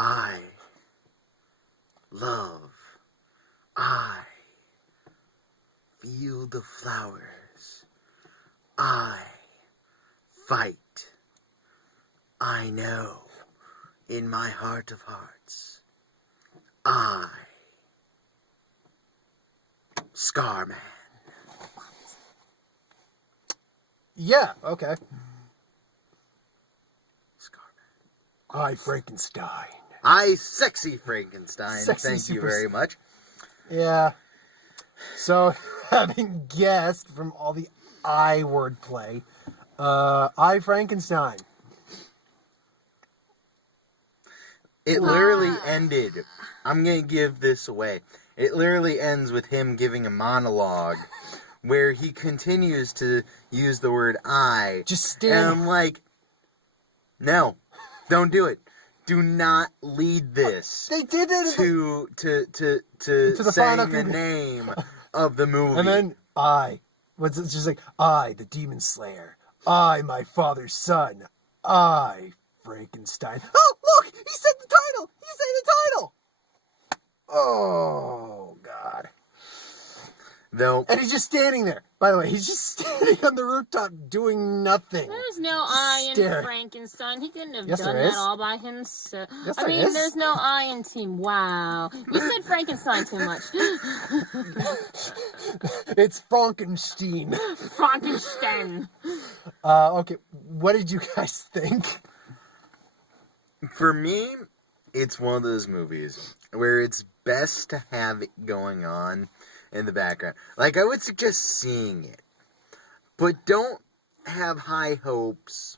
I love. I feel the flowers. I fight. I know in my heart of hearts. I, Scarman. Yeah, okay. Scarman. I Frankenstein. I sexy Frankenstein. Sexy Thank you super- very much. Yeah. So, having guessed from all the I wordplay, I Frankenstein. It literally ended. I'm going to give this away. It literally ends with him giving a monologue where he continues to use the word I. Just And stand. I'm like, no, don't do it. Do not lead this They did it. to the saying final the name of the movie. And then it's just like, I, the Demon Slayer. I, my father's son. I, Frankenstein. Oh, look! He said the title! He said the title! Oh, God. Though, And he's just standing there. By the way, he's just standing on the rooftop doing nothing. There's no I Stare. in Frankenstein. He couldn't have Yes, done there that is. all by himself. Yes, I there mean, is. there's no I in Team. Wow. You said Frankenstein too much. It's Frankenstein. Frankenstein. Okay, what did you guys think? for me, it's one of those movies where it's best to have it going on in the background. Like, I would suggest seeing it. But don't have high hopes.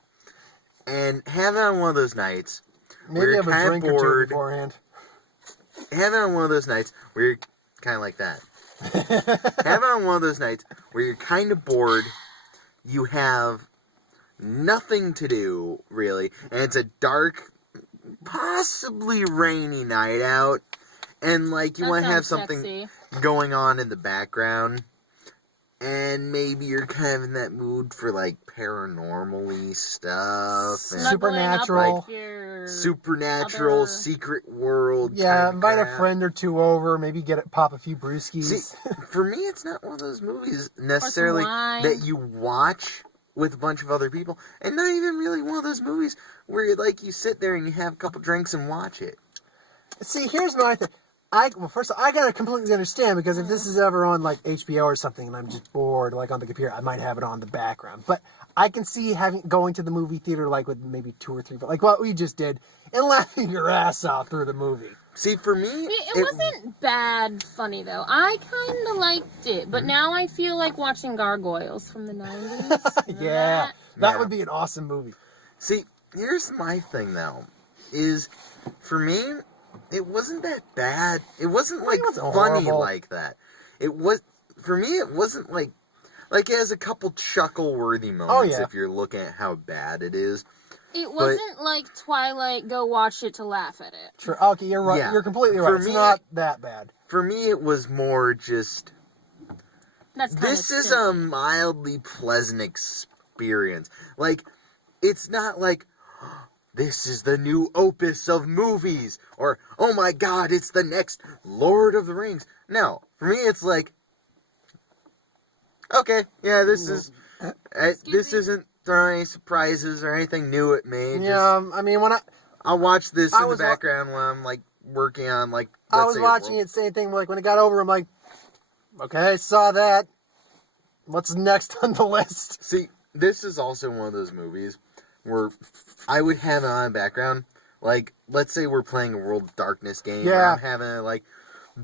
And have it on one of those nights where Maybe you're have a kind drink of or two bored. beforehand. Have it on one of those nights where you're kind of like that. Have it on one of those nights where you're kind of bored. You have nothing to do, really. And it's a dark, possibly rainy night out. And, like, you want to have something sexy. going on in the background. And maybe you're kind of in that mood for, like, paranormal-y stuff. And Supernatural. Up with your supernatural, other- secret world. Yeah, kind of invite a crap. friend or two over, maybe pop a few brewskis. See, for me, it's not one of those movies necessarily wine. that you watch with a bunch of other people, and not even really one of those movies where you sit there and you have a couple drinks and watch it. See, here's my thing. First of all, I gotta completely understand, because if this is ever on, like, HBO or something and I'm just bored, like, on the computer, I might have it on the background. But I can see going to the movie theater, like, with maybe 2 or 3, but like what we just did, and laughing your ass off through the movie. See, for me... It wasn't bad funny, though. I kind of liked it, but now I feel like watching Gargoyles from the 90s. Yeah, that Yeah. would be an awesome movie. See, here's my thing, though, is, for me, it wasn't that bad. It wasn't, like, wasn't funny horrible. like that. It was... For me, it wasn't, like... Like, it has a couple chuckle-worthy moments yeah. if you're looking at how bad it is. It wasn't like Twilight, go watch it to laugh at it. Sure. Okay, you're right. Yeah. You're completely For right. It's me- not that bad. For me, it was more just... That's kind This of is a mildly pleasant experience. Like, it's not like, "Oh, this is the new opus of movies, or, oh my god, it's the next Lord of the Rings. No, for me, it's like, okay, yeah, this isn't throwing any surprises or anything new at me. Yeah, I mean, when I'll watch this in the was wa- background while I'm, like, working on, like, I was watching it, same thing, like, when it got over, I'm like, okay, saw that. What's next on the list? See, this is also one of those movies where I would have it on in the background. Like, let's say we're playing a World of Darkness game. Or Yeah. I'm having to, like,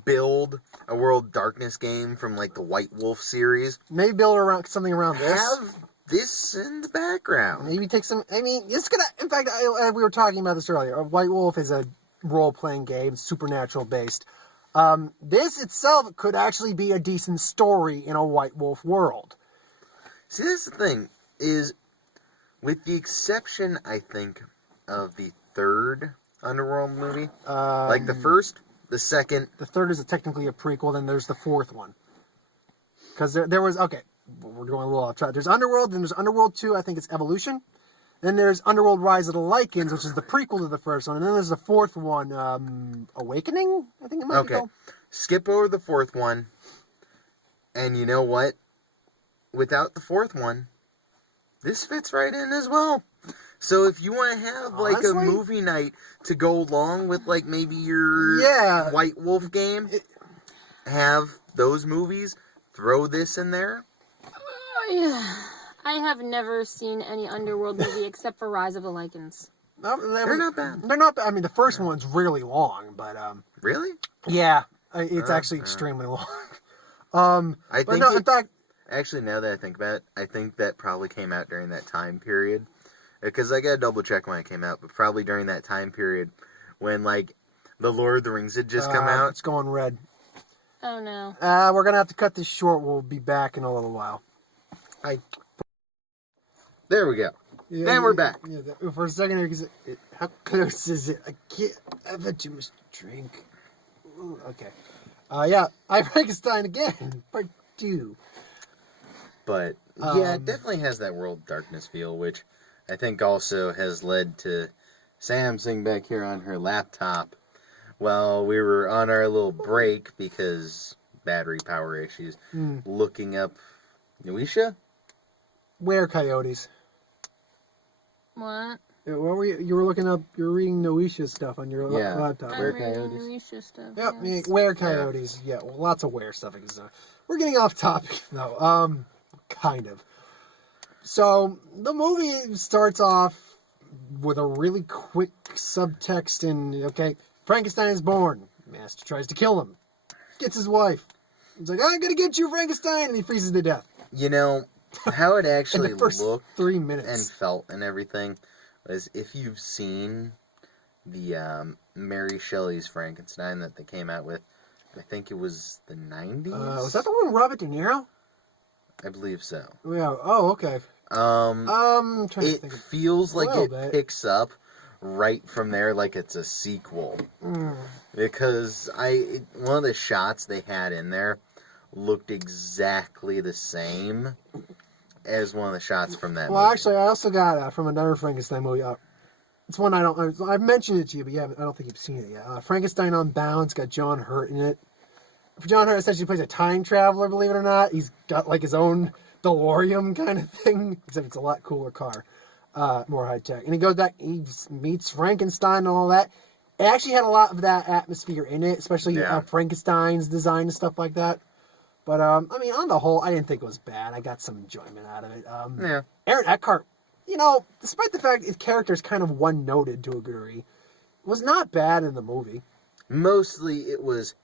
build a World of Darkness game from, like, the White Wolf series. Maybe build something around this. Have this in the background. Maybe take some. I mean, it's gonna. In fact, we were talking about this earlier. White Wolf is a role-playing game, supernatural based. This itself could actually be a decent story in a White Wolf world. See, that's the thing, is, with the exception, I think, of the third Underworld movie, like the first, the second... The third is technically a prequel, then there's the fourth one. Because there was... Okay, we're going a little off track. There's Underworld, then there's Underworld 2, I think it's Evolution. Then there's Underworld Rise of the Lycans, which is the prequel to the first one. And then there's the fourth one, Awakening, I think it might be called. Skip over the fourth one. And you know what? Without the fourth one, this fits right in as well. So if you want to have like a movie night to go along with like maybe your White Wolf game, have those movies, throw this in there. I have never seen any Underworld movie except for Rise of the Lycans. They're not bad. They're not bad. I mean, the first one's really long, but Really? yeah, it's actually extremely long. I think in fact, actually, now that I think about it, I think that probably came out during that time period. Because I gotta double check when it came out, but probably during that time period when like the Lord of the Rings had just come out. It's going red. Oh no. We're gonna have to cut this short. We'll be back in a little while. There we go. Yeah, then we're back. Yeah, for a second here, because how close is it? I can't. I've had too much to drink. Ooh, okay. I Frankenstein again, part 2. But yeah, it definitely has that World of Darkness feel, which I think also has led to Sam sitting back here on her laptop while we were on our little break because battery power issues, looking up Noisha? Where coyotes? What? What were you were looking up? You're reading Noisha stuff on your laptop. Where coyotes? Stuff, Yep, yes. where coyotes. Yeah, well, lots of where stuff. We're getting off topic though. Kind of. So the movie starts off with a really quick subtext and Frankenstein is born. Master tries to kill him. Gets his wife. He's like, I'm gonna get you, Frankenstein, and he freezes to death. You know, how it actually in the first looked 3 minutes and felt and everything was if you've seen the Mary Shelley's Frankenstein that they came out with, I think it was the 90s? Was that the one with Robert De Niro? I believe so. Yeah. Oh, okay. I'm trying to It think feels like it bit. picks up right from there, like it's a sequel. Because one of the shots they had in there looked exactly the same as one of the shots from that movie. Actually, I also got from another Frankenstein movie. It's one I've mentioned it to you, but I don't think you've seen it yet. Frankenstein Unbound. It's got John Hurt in it. John Hurt essentially plays a time traveler, believe it or not. He's got like his own DeLorean kind of thing, except it's a lot cooler car, more high tech. And he goes back, he meets Frankenstein and all that. It actually had a lot of that atmosphere in it, especially Frankenstein's design and stuff like that. But I mean, on the whole, I didn't think it was bad. I got some enjoyment out of it. Aaron Eckhart, despite the fact his character is kind of one-noted to a degree, was not bad in the movie. Mostly it was,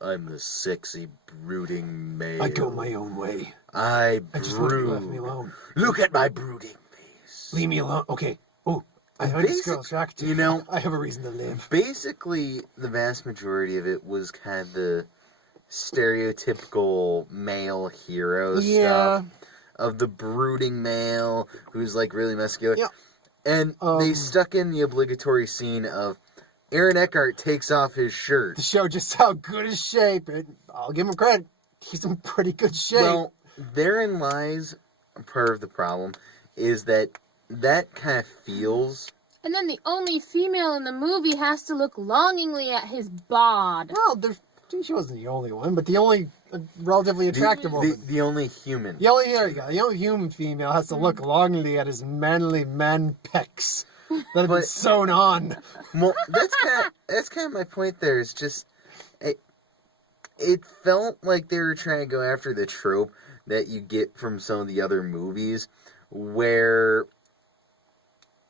I'm the sexy, brooding male. I go my own way. I just want you to brood. leave me alone. Look at my brooding face. Leave me alone. Okay. Oh, I heard this girl shocked. I have a reason to live. Basically, the vast majority of it was kind of the stereotypical male hero stuff of the brooding male who's like really muscular. Yeah. And they stuck in the obligatory scene of Aaron Eckhart takes off his shirt. To show just how good his shape. I'll give him credit. He's in pretty good shape. Well, therein lies part of the problem, is that kind of feels... And then the only female in the movie has to look longingly at his bod. Well, she wasn't the only one, but the only relatively attractive woman. The only human. There you go. The only human female has to look longingly at his manly man pecs that have been sewn on. Well, that's kind of my point there. It's just... It felt like they were trying to go after the trope that you get from some of the other movies where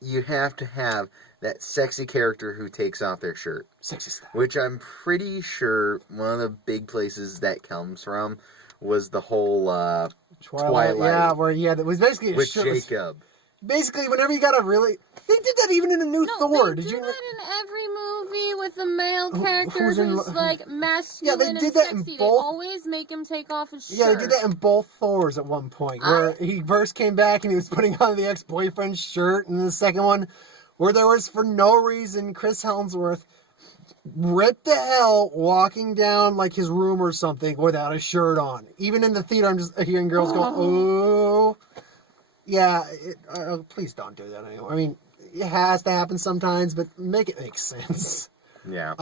you have to have that sexy character who takes off their shirt. Sexy stuff. Which I'm pretty sure one of the big places that comes from was the whole Twilight. Yeah, where it was basically with Jacob. Basically, whenever you got a really... They did that even in the new Thor. They did do you? that in every movie with the male character who's who's like masculine they did and that in sexy. both... They always make him take off his shirt. Yeah, they did that in both Thors at one point, where he first came back and he was putting on the ex-boyfriend's shirt, and the second one, where there was, for no reason, Chris Hemsworth ripped to hell walking down like his room or something without a shirt on. Even in the theater, I'm just hearing girls go, oh... Yeah, please don't do that anymore. I mean, it has to happen sometimes, but make it make sense. Yeah.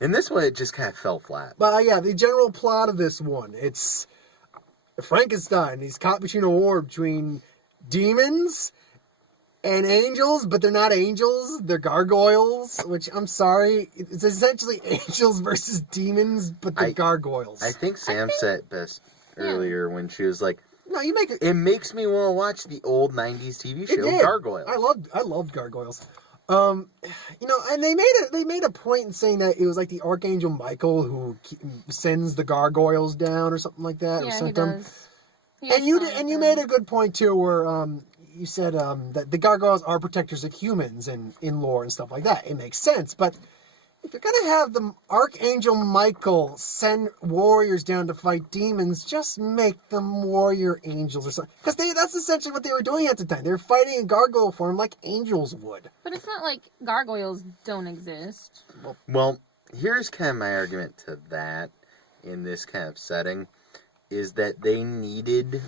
In this way, it just kind of fell flat. But yeah, the general plot of this one, it's Frankenstein. He's caught between a war between demons and angels, but they're not angels. They're gargoyles, which, I'm sorry, it's essentially angels versus demons, but they're gargoyles. I think Sam said it best earlier when she was like, no, you make it. It makes me want to watch the old 90s TV show, Gargoyles. I loved Gargoyles. And they made a point in saying that it was like the Archangel Michael who sends the gargoyles down or something like that. Yeah, or he does. And you made a good point too, where you said that the gargoyles are protectors of humans and in lore and stuff like that. It makes sense, but if you're gonna have the Archangel Michael send warriors down to fight demons, just make them warrior angels or something. Because that's essentially what they were doing at the time. They were fighting in gargoyle form like angels would. But it's not like gargoyles don't exist. Well, here's kind of my argument to that in this kind of setting, is that they needed...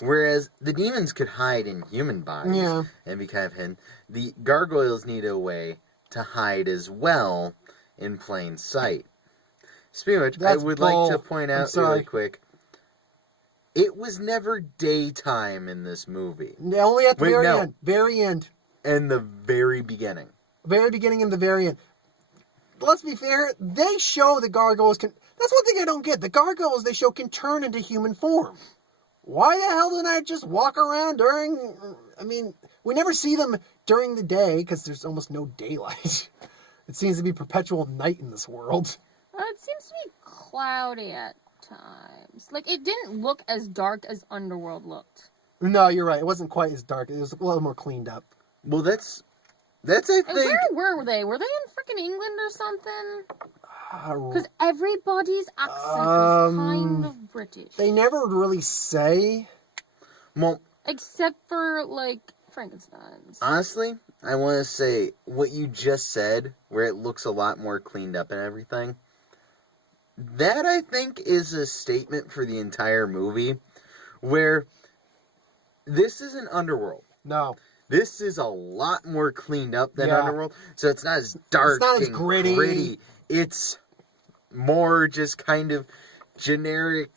Whereas the demons could hide in human bodies and be kind of hidden, the gargoyles needed a way to hide as well in plain sight. Speaking of which, I would like to point out really quick, it was never daytime in this movie. Only at the end. Very end. And the very beginning. Very beginning and the very end. Let's be fair, they show the gargoyles can... That's one thing I don't get. The gargoyles they show can turn into human form. Why the hell didn't I just walk around during... I mean, we never see them during the day because there's almost no daylight. It seems to be perpetual night in this world. It seems to be cloudy at times. Like, it didn't look as dark as Underworld looked. No, you're right. It wasn't quite as dark. It was a little more cleaned up. Well, that's I think... And where were they? Were they in freaking England or something? Because everybody's accent was kind of British. They never really say. Well, except for, like, Frankenstein's. Honestly, I want to say what you just said, where it looks a lot more cleaned up and everything. That, I think, is a statement for the entire movie, where this isn't Underworld. No. This is a lot more cleaned up than Underworld, so it's not as dark and gritty. It's more just kind of generic,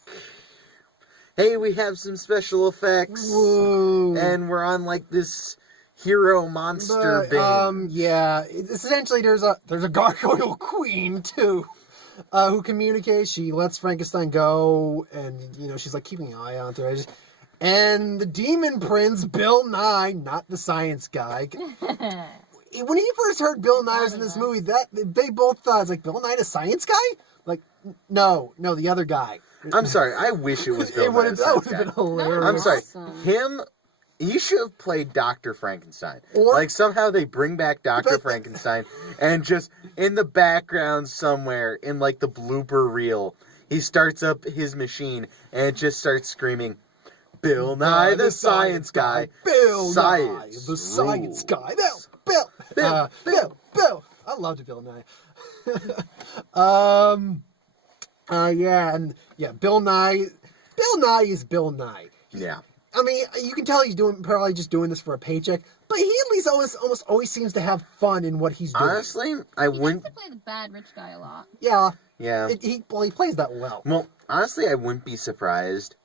hey, we have some special effects, and we're on, like, this hero monster binge. Essentially there's a gargoyle queen, too, who communicates. She lets Frankenstein go, and, she's, like, keeping an eye on her. And the demon prince, Bill Nye, not the science guy. When he first heard Bill Nye was in this movie, they both thought, it's like, Bill Nye, the science guy? Like, no, the other guy. I'm sorry, I wish it was Bill Nye. That would have been hilarious. I'm sorry, he should have played Dr. Frankenstein. Like, somehow they bring back Dr. Frankenstein, and just in the background somewhere, in, like, the blooper reel, he starts up his machine, and it just starts screaming, Bill Nye, the science guy. Bill Nye, the science guy. Bill. I loved Bill Nye. Bill Nye. Bill Nye is Bill Nye. Yeah. I mean, you can tell he's probably just doing this for a paycheck, but he at least almost always seems to have fun in what he's doing. Honestly, he wouldn't. He play the bad rich guy a lot. Yeah. Yeah. He plays that well. Well, honestly, I wouldn't be surprised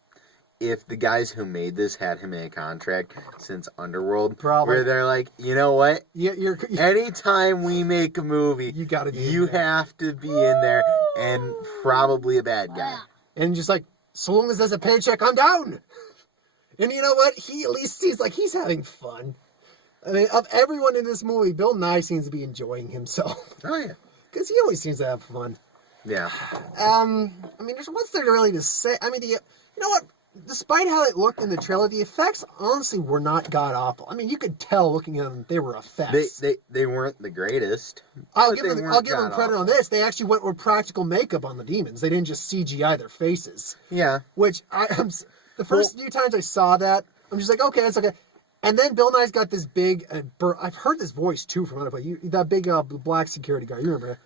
if the guys who made this had him in a contract since Underworld, where they're like, you know what? Anytime we make a movie, you have to be in there, and probably a bad guy. And just like, so long as there's a paycheck, I'm down. And you know what? He at least seems like he's having fun. I mean, of everyone in this movie, Bill Nye seems to be enjoying himself. Oh yeah, because he always seems to have fun. Yeah. I mean, what's there really to say? I mean, you know what? Despite how it looked in the trailer, the effects honestly were not god awful. I mean, you could tell looking at them they were effects. They weren't the greatest. I'll give them credit on this. They actually went with practical makeup on the demons. They didn't just CGI their faces. Yeah. Which the first few times I saw that, I'm just like, okay, that's okay. And then Bill Nye's got this big. I've heard this voice too from other places. That big black security guard. You remember?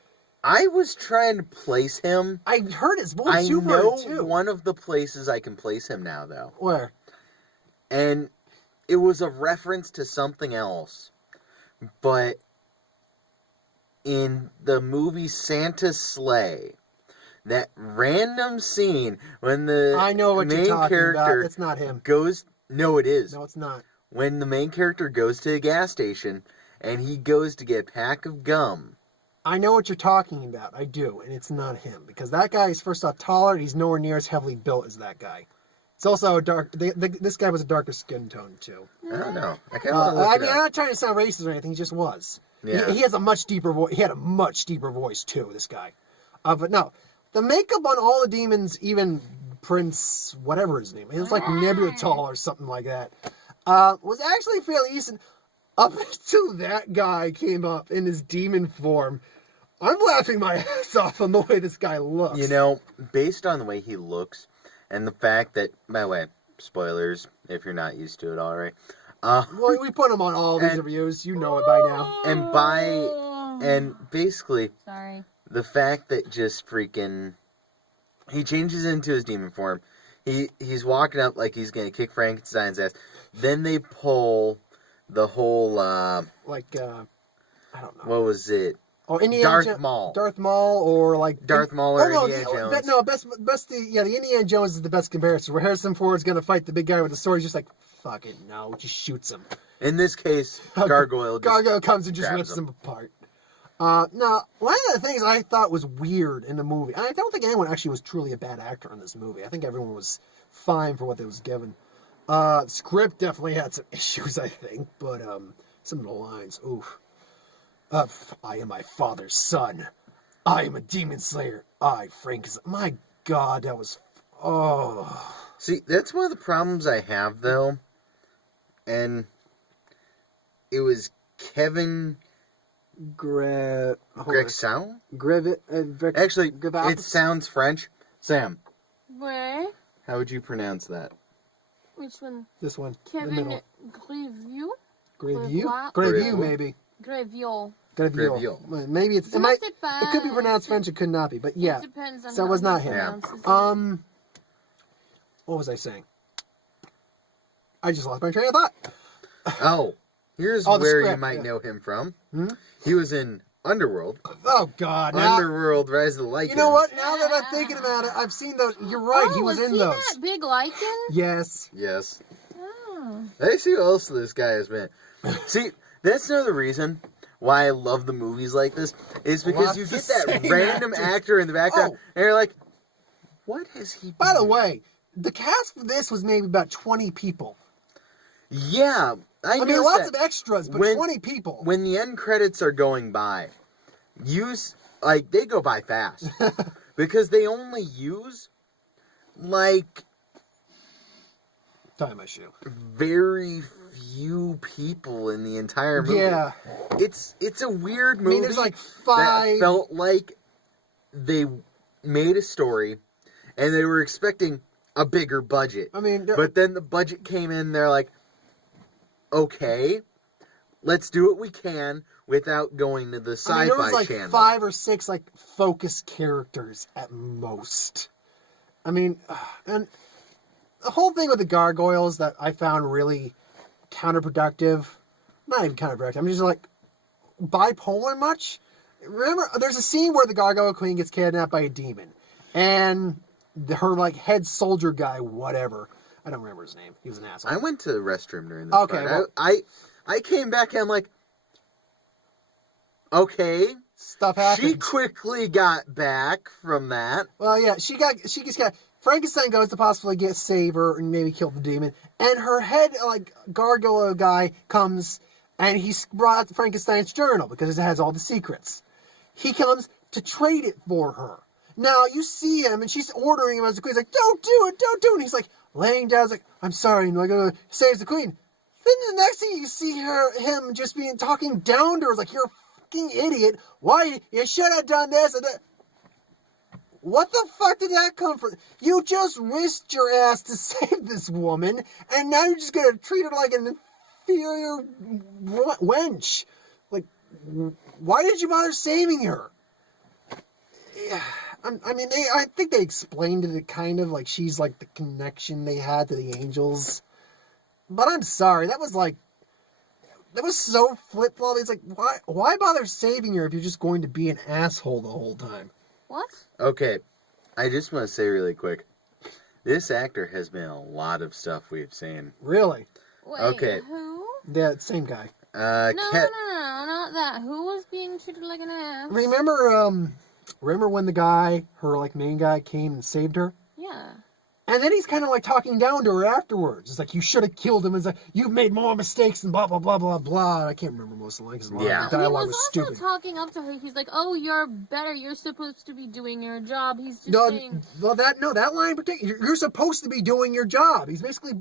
I was trying to place him. I heard his voice too. I know one of the places I can place him now, though. Where? And it was a reference to something else. But in the movie Santa's Sleigh, that random scene when the I know what main you're talking character about. It's not him. goes... No, it is. No, it's not. When the main character goes to a gas station and he goes to get a pack of gum. I know what you're talking about. I do, and it's not him because that guy is first off taller. And he's nowhere near as heavily built as that guy. It's also a dark. This guy was a darker skin tone too. I don't know. I kind of look I it mean, up. I'm not trying to sound racist or anything. He just was. Yeah. He has a much deeper voice. He had a much deeper voice too. This guy. But no, the makeup on all the demons, even Prince, whatever his name, it was like Nebutal or something like that, was actually fairly decent. Up until that guy came up in his demon form. I'm laughing my ass off on the way this guy looks. You know, based on the way he looks, and the fact that, by the way, spoilers, if you're not used to it already. Well, we put him on all these reviews. You know it by now. And basically, Sorry. the fact that just freaking, he changes into his demon form. He's walking up like he's gonna kick Frankenstein's ass. Then they pull the whole, I don't know. what was it? Oh, Indiana Darth Maul. Darth Maul, or like Darth Maul or no, Indiana Jones. the Indiana Jones is the best comparison. Where Harrison Ford's gonna fight the big guy with the sword, he's just like, fuck it, no, just shoots him. In this case, Gargoyle Comes and just grabs rips him apart. Now, one of the things I thought was weird in the movie, and I don't think anyone actually was truly a bad actor in this movie. I think everyone was fine for what they was given. Script definitely had some issues, I think, but some of the lines, oof. I am my father's son. I am a demon slayer. I Frankenstein. My God, that was... Oh. See, that's one of the problems I have, though. And it was Kevin Grexau? Actually, it sounds French. Sam, Where? how would you pronounce that? Which one? This one. Kevin The middle. Greview? Greview? Grevioux? Greview, maybe. Grevioux. Greview. Maybe it's... Je It, ne sais pas. it could be pronounced French, it could not be, but yeah. It depends on So it how was he not him. pronounces it. What was I saying? I just lost my train of thought. Oh, here's Oh, the where you script, might yeah. know him from. Hmm? He was in Underworld. Oh, God. Now, Underworld, Rise of the Lycans. you know what? Now that I'm thinking about it, I've seen those. You're right. Oh, he was in he those. that big lichen? Yes. Yes. Oh. Let's see what else this guy has been. See, that's another reason why I love the movies like this, is because Lots you of get that same random actors. actor in the background, Oh. and you're like, what has he By the been way, the cast for this was maybe about 20 people. Yeah, I I mean, noticed lots that. of extras, but When- 20 people. When the end credits are going by, they go by fast. Because they only use, Tie my shoe. very few people in the entire movie. Yeah. It's a weird I movie. mean, there's like that 5. felt like they made a story and they were expecting a bigger budget. I mean, But then the budget came in, they're like, okay, let's do what we can without going to the sci-fi there was like channel. 5 or 6 like focus characters at most. I mean, and the whole thing with the gargoyles that I found really counterproductive. Not even counterproductive. I'm just like bipolar much. Remember, there's a scene where the gargoyle queen gets kidnapped by a demon, and her like head soldier guy, whatever. I don't remember his name. He was an asshole. I went to the restroom during this Okay, part. well- I came back and I'm like, okay. Stuff happened. She quickly got back from that. Well, yeah, she just got Frankenstein goes to possibly save her and maybe kill the demon, and her head like gargoyle guy comes and he's brought Frankenstein's journal because it has all the secrets. He comes to trade it for her. Now you see him and she's ordering him as the queen. He's like, "Don't do it, don't do it." And he's like laying down, he's like, "I'm sorry," and like saves the queen. Then the next thing you see him just talking down to her, like, "You're a fucking idiot. Why you should have done this and that." What the fuck did that come from? You just risked your ass to save this woman, and now you're just gonna treat her like an inferior wench. Like, why did you bother saving her? Yeah, I mean, I think they explained it kind of like she's like the connection they had to the angels. But I'm sorry, that was so flip-flop. It's like, why bother saving her if you're just going to be an asshole the whole time? What? Okay, I just want to say really quick. This actor has been in a lot of stuff we've seen. Really? Wait, Okay. who? That same guy. No, not that. Who was being treated like an ass? Remember when the guy, her like main guy, came and saved her? Yeah. And then he's kind of like talking down to her afterwards. It's like, you should have killed him. It's like, you've made more mistakes and blah, blah, blah, blah, blah. I can't remember most of the lines. Yeah. The dialogue He was was also stupid. talking up to her. He's like, "Oh, you're better. You're supposed to be doing your job." He's just No, saying, well, that line in particular, you're supposed to be doing your job. He's basically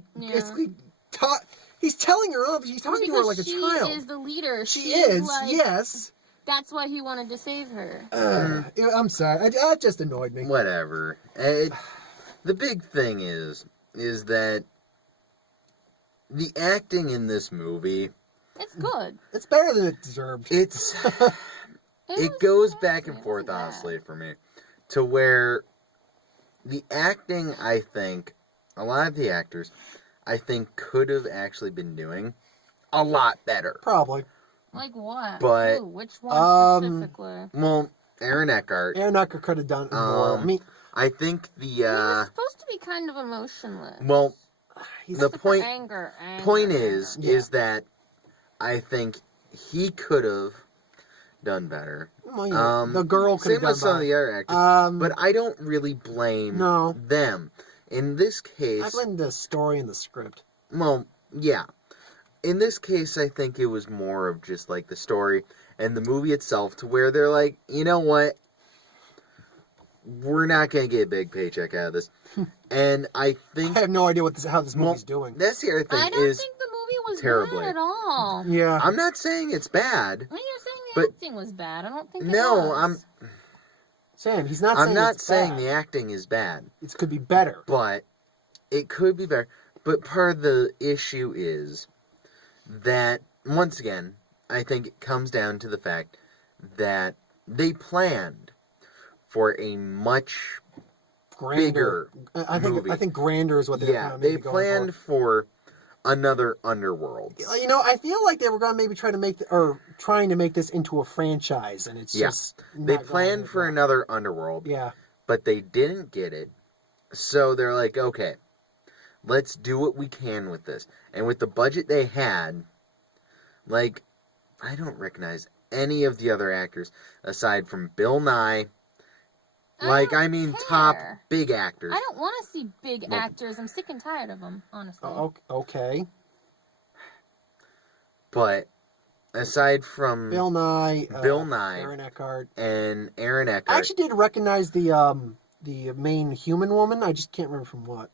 taught. He's telling her, he's talking to her like a child. She is the leader. She is, like, yes. That's why he wanted to save her. I'm sorry. That just annoyed me. Whatever. The big thing is that the acting in this movie, It's good. It's better than it deserved. it goes back and forth, honestly, for me, to where the acting, I think, a lot of the actors, I think, could have actually been doing a lot better. Probably. Like what? But, Ooh, which one specifically? Well, Aaron Eckhart. Aaron Eckhart could have done more. I mean, I think he was supposed to be kind of emotionless. Well, the point anger. Point is that I think he could have done better. Well, yeah, the girl could have same done with some of the other actors, but I don't really blame them. In this case, I blame the story and the script. Well, yeah. In this case, I think it was more of just like the story and the movie itself, to where they're like, you know what? We're not going to get a big paycheck out of this. And I think... I have no idea how this movie's doing. That's the other thing. I don't think the movie was terribly bad at all. Yeah. I'm not saying it's bad. Well, you're saying the acting was bad. I don't think it No, was. Sam, he's not saying I'm not it's saying bad. the acting is bad. It could be better. But it could be better. But part of the issue is that, once again, I think it comes down to the fact that they planned for a much bigger movie. I think grander is what they're they planned for another Underworld. You know, I feel like they were going to maybe trying to make this into a franchise, and it's just they planned for another Underworld. Yeah, but they didn't get it, so they're like, okay, let's do what we can with this. And with the budget they had, like, I don't recognize any of the other actors aside from Bill Nye. Top big actors. I don't want to see big actors. I'm sick and tired of them, honestly. Okay. But aside from Bill Nye, Aaron Eckhart, I actually did recognize the main human woman. I just can't remember from what.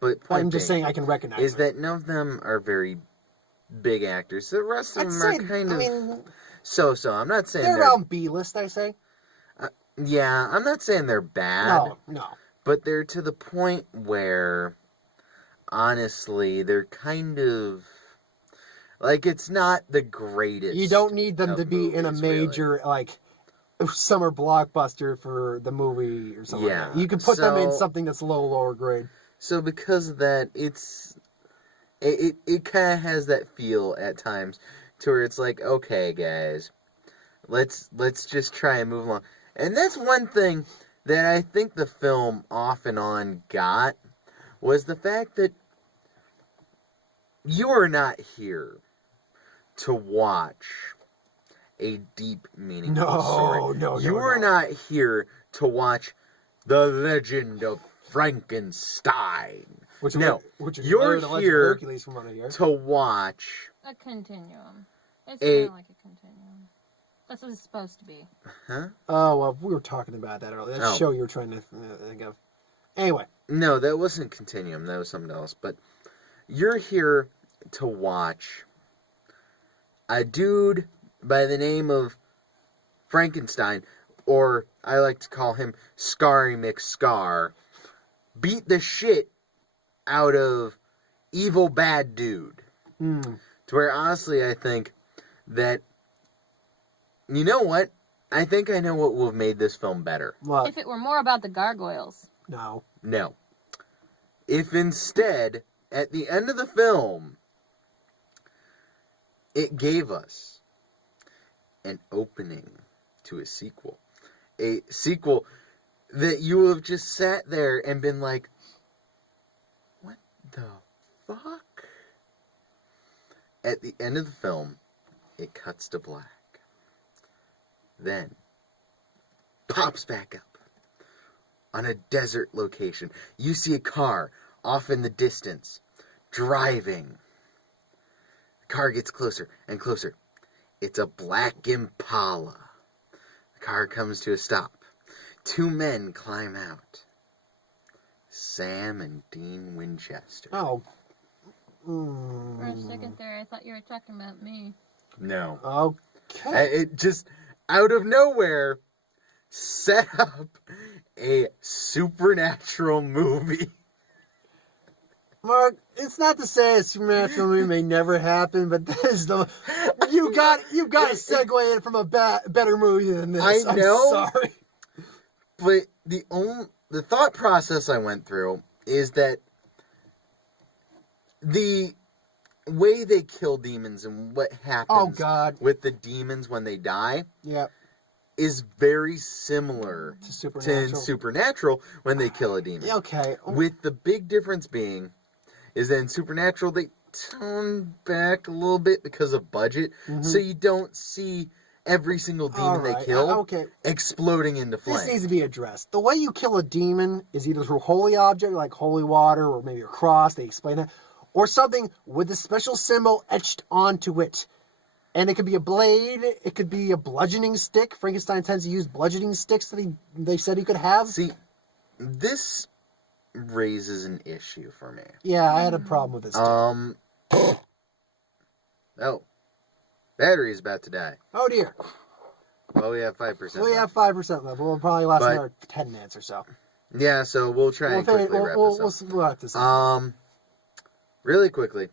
But I'm just saying I can recognize. Is that none of them are very big actors? The rest of them are kind of so. I'm not saying they're around B-list. I say. Yeah, I'm not saying they're bad. No. But they're to the point where, honestly, they're kind of... Like, it's not the greatest. You don't need them to be in a major, summer blockbuster for the movie or something like that. You can put them in something that's lower grade. So because of that, it kind of has that feel at times to where it's like, okay, guys, let's just try and move along. And that's one thing that I think the film off and on got, was the fact that you are not here to watch a deep, meaningful story. You are not here to watch The Legend of Frankenstein. You're here to watch a continuum. It's kind of like a continuum. That's what it's supposed to be. Huh? Oh, well, we were talking about that earlier. That show you were trying to think of. Anyway. No, that wasn't Continuum. That was something else. But you're here to watch a dude by the name of Frankenstein, or I like to call him Scary McScar, beat the shit out of evil bad dude. To where, honestly, I think that, you know what? I think I know what would have made this film better. What? If it were more about the gargoyles. No. If instead, at the end of the film, it gave us an opening to a sequel. A sequel that you will have just sat there and been like, what the fuck? At the end of the film, it cuts to black. Then, pops back up on a desert location. You see a car off in the distance, driving. The car gets closer and closer. It's a black Impala. The car comes to a stop. Two men climb out. Sam and Dean Winchester. Oh. For a second there, I thought you were talking about me. No. Okay. It just, out of nowhere, set up a supernatural movie. Mark, it's not to say a supernatural movie may never happen, but this is the you got to segue in from a better movie than this. I know. I'm sorry. But the thought process I went through is that the way they kill demons and what happens with the demons when they die is very similar to Supernatural when they kill a demon. Okay. With the big difference being is that in Supernatural they tone back a little bit because of budget, so you don't see every single demon they kill exploding into flames. This needs to be addressed. The way you kill a demon is either through holy object, like holy water, or maybe a cross, they explain that, or something with a special symbol etched onto it. And it could be a blade, it could be a bludgeoning stick. Frankenstein tends to use bludgeoning sticks that they said he could have. See, this raises an issue for me. Yeah, I had a problem with this too. Oh. Battery is about to die. Oh dear. Well, we have 5%. We have 5% left. We'll probably last another 10 minutes or so. Yeah, so we'll try and quickly wrap this up. We'll wrap this up. Really quickly,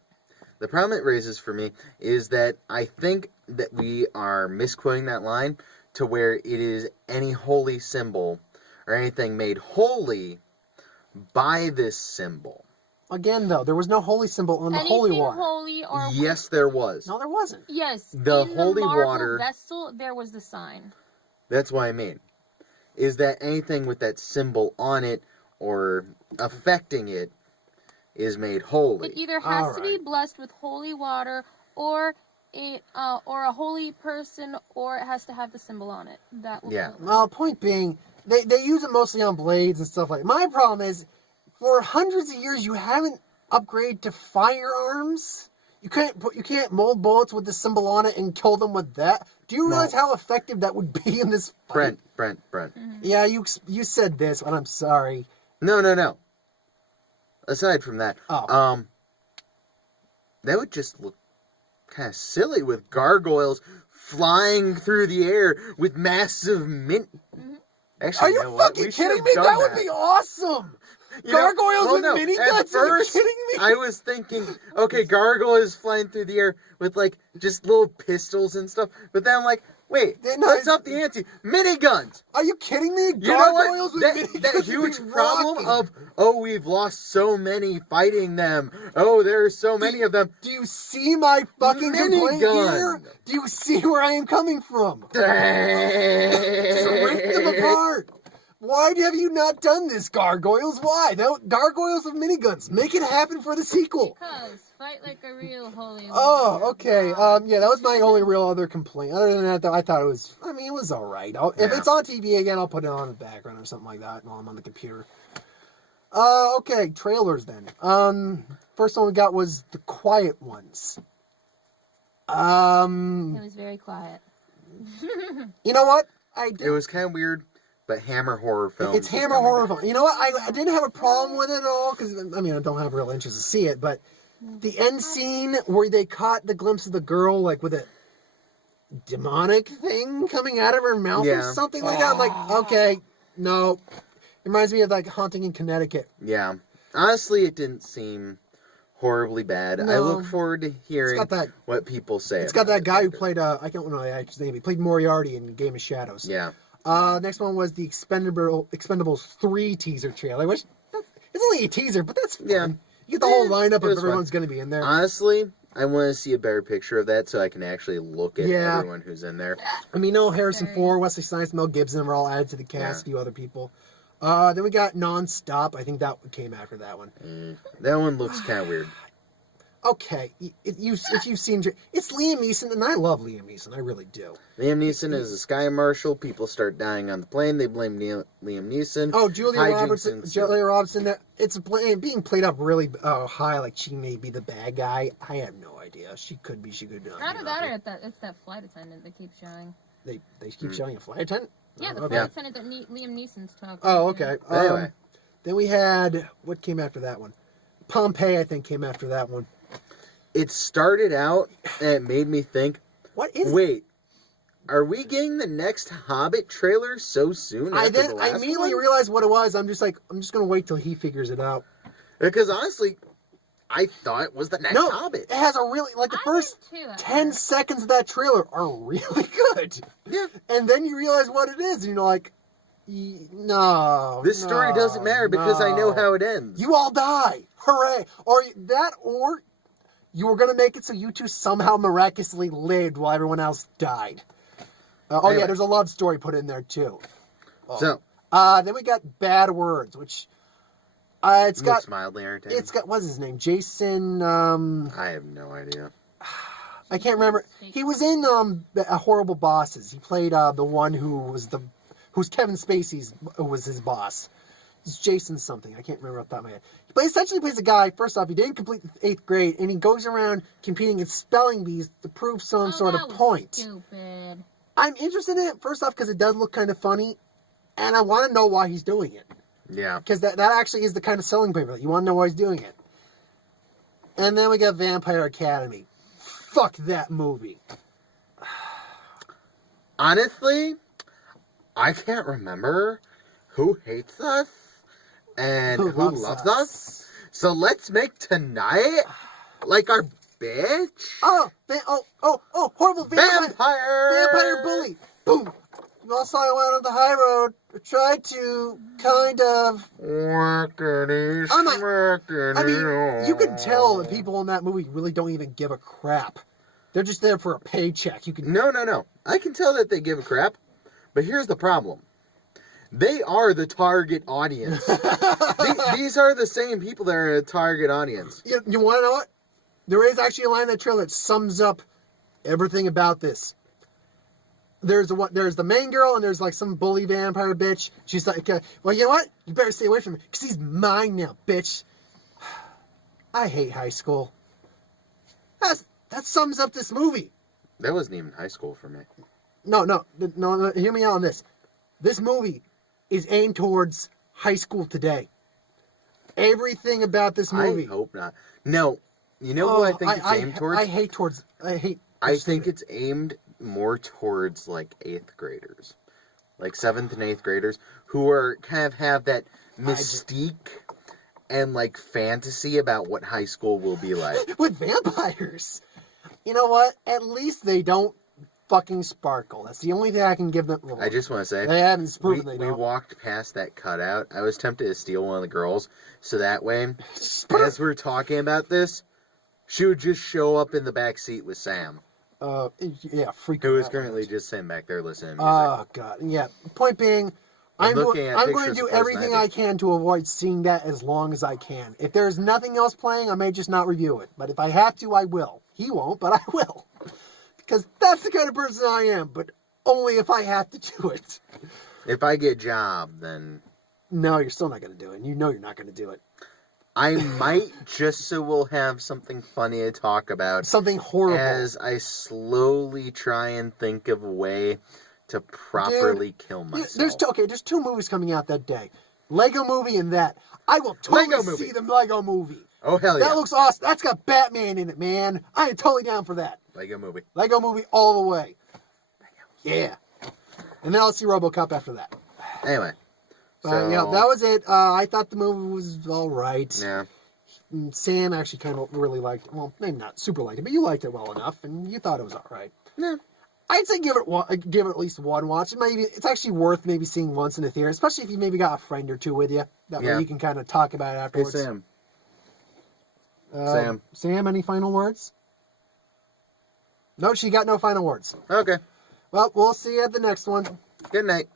the problem it raises for me is that I think that we are misquoting that line to where it is any holy symbol or anything made holy by this symbol. Again, though, there was no holy symbol on the holy water. Holy or yes, there was. No, there wasn't. Yes, the in holy the marble water vessel, there was the sign. That's what I mean. Is that anything with that symbol on it or affecting it is made holy. It either has to be blessed with holy water, or a holy person, or it has to have the symbol on it. That will Well, point being, they use it mostly on blades and stuff like that. My problem is, for hundreds of years, you haven't upgraded to firearms. You can't mold bullets with the symbol on it and kill them with that. Do you realize how effective that would be in this fight? Brent. Mm-hmm. Yeah, you said this, and I'm sorry. No. Aside from that, that would just look kind of silly with gargoyles flying through the air with massive mint. Actually, are you fucking kidding me? That would be awesome. Gargoyles with miniguns? Are you kidding me? I was thinking, okay, gargoyles flying through the air with like just little pistols and stuff. But then I'm like, wait, what's up the ante? Miniguns! Are you kidding me? Gargoyles with miniguns? That huge problem of, we've lost so many fighting them. Oh, there's so many of them. Do you see my fucking complaint here? Do you see where I am coming from? Just rip them apart. Why have you not done this, Gargoyles? Why? Gargoyles with miniguns. Make it happen for the sequel. Because fight like a real holy. Oh, okay. Yeah, that was my only real other complaint. Other than that, though, I thought it was all right. If it's on TV again, I'll put it on in the background or something like that while I'm on the computer. Okay, trailers then. First one we got was The Quiet Ones. It was very quiet. You know what? It was kind of weird. But Hammer horror film. It's Hammer horror film. You know what? I didn't have a problem with it at all because I don't have real interest to see it. But the end scene where they caught the glimpse of the girl like with a demonic thing coming out of her mouth or something like that. I'm like, okay, no. It reminds me of like Haunting in Connecticut. Yeah, honestly, it didn't seem horribly bad. No. I look forward to hearing what people say. It's got that guy who played I can't remember the actor's name. He played Moriarty in Game of Shadows. Yeah. Next one was the Expendables 3 teaser trailer, which it's only a teaser, but that's fun. Yeah. You get the whole lineup it of was everyone's going to be in there. Honestly, I want to see a better picture of that so I can actually look at Yeah. everyone who's in there. I mean, Harrison Ford, Wesley Snipes, Mel Gibson were all added to the cast. A few other people. Then we got Non-Stop. I think that came after that one. That one looks kind of weird. Okay, if you've seen, it's Liam Neeson, and I love Liam Neeson. I really do. Liam Neeson is a sky marshal. People start dying on the plane. They blame Liam Neeson. Oh, Julia Hijinks ensue. Robertson. It's being played up really high, like she may be the bad guy. I have no idea. She could be. She could not. Either that or it's that flight attendant they keep showing. They keep showing a flight attendant. Yeah, the okay. flight attendant that Liam Neeson's talking. Oh, okay. To. Anyway. Then we had what came after that one? Pompeii, I think, came after that one. It started out and it made me think, what is? Wait, are we getting the next Hobbit trailer so soon? I the last immediately one? realized what it was. I'm just gonna wait till he figures it out. Because honestly, I thought it was the next Hobbit. It has a really the first 10 seconds of that trailer are really good. Yeah. And then you realize what it is, and you're like, no. This story doesn't matter because I know how it ends. You all die. Hooray. Or you were going to make it so you two somehow miraculously lived while everyone else died. Anyway. Yeah, there's a love story put in there, too. So. Then we got Bad Words, which... it's got... mildly entertaining. It's got... What's his name? Jason... I have no idea. I can't remember. He was in Horrible Bosses. He played the one who's Kevin Spacey's was his boss. It's Jason something. I can't remember off the top of my head. He essentially plays a guy. First off, he didn't complete the 8th grade, and he goes around competing in spelling bees to prove some sort of point. Stupid. I'm interested in it, first off, because it does look kind of funny, and I want to know why he's doing it. Yeah. Because that actually is the kind of selling point. You want to know why he's doing it. And then we got Vampire Academy. Fuck that movie. Honestly, I can't remember who hates us and who loves us. So let's make tonight like our bitch. Horrible vampire bully. Boom. Also, I went on the high road. I tried to kind of. I mean, you can tell that people in that movie really don't even give a crap. They're just there for a paycheck. No. I can tell that they give a crap, but here's the problem. They are the target audience. These are the same people that are a target audience. You want to know what? There is actually a line in that trailer that sums up everything about this. There's the main girl, and there's like some bully vampire bitch. She's like, well, you know what? You better stay away from me, because he's mine now, bitch. I hate high school. That sums up this movie. That wasn't even high school for me. No, hear me out on this. This movie is aimed towards high school today. Everything about this movie. I hope not. No, you know what I think it's aimed towards? I think it's aimed more towards like 8th graders. Like 7th and 8th graders who are kind of have that mystique and like fantasy about what high school will be like. With vampires. You know what? At least they don't fucking sparkle. That's the only thing I can give them. I just want to say, they haven't proven they don't. We walked past that cutout. I was tempted to steal one of the girls, so that way, as we're talking about this, she would just show up in the back seat with Sam. Freak. Who is currently just sitting back there listening to music. Oh God, yeah. Point being, I'm going to do everything I can to avoid seeing that as long as I can. If there's nothing else playing, I may just not review it. But if I have to, I will. He won't, but I will. Because that's the kind of person I am, but only if I have to do it. If I get a job, then... No, you're still not going to do it. You know you're not going to do it. I might, just so we'll have something funny to talk about. Something horrible. As I slowly try and think of a way to properly kill myself. There's 2 movies coming out that day. Lego Movie and that. I will totally see the Lego Movie. Oh, hell yeah. That looks awesome. That's got Batman in it, man. I am totally down for that. Lego Movie. Lego Movie all the way. Yeah. And then I'll see RoboCop after that. Anyway. Yeah, that was it. I thought the movie was all right. Yeah. Sam actually kind of really liked it. Well, maybe not super liked it, but you liked it well enough, and you thought it was all right. Yeah. I'd say give it at least one watch. It's actually worth maybe seeing once in the theater, especially if you maybe got a friend or two with you. That way you can kind of talk about it afterwards. Hey, Sam. Sam, any final words? No, she got no final words. Okay. Well, we'll see you at the next one. Good night.